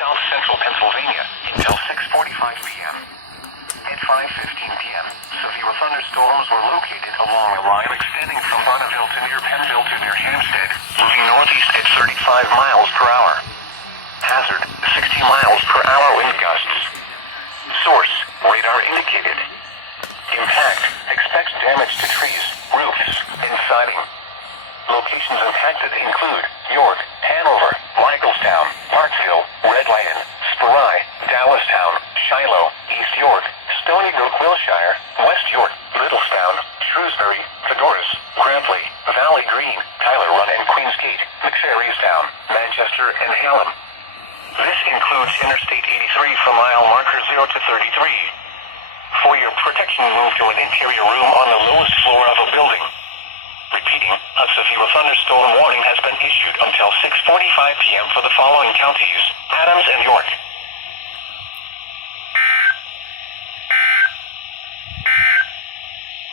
South Central Pennsylvania until 6:45 p.m. At 5:15 p.m., severe thunderstorms were located along the line extending from Bonneville to near Pennville to near Hampstead, moving northeast at 35 miles per hour. Hazard, 60 miles per hour wind gusts. Source, radar indicated. Impact, expects damage to trees, roofs, and siding. Locations impacted include York, Hanover, Michaelstown, Parkville, Redland, Spry, Dallastown, Shiloh, East York, Stony Brook, Wilshire, West York, Littlestown, Shrewsbury, Fedoris, Grantley, Valley Green, Tyler Run and Queensgate, McFerriestown, Manchester, and Hallam. This includes Interstate 83 from mile marker 0 to 33. For your protection, move to an interior room on the lowest floor of a building. Repeating, a severe thunderstorm warning has been issued until 6:45 p.m. for the following counties: Adams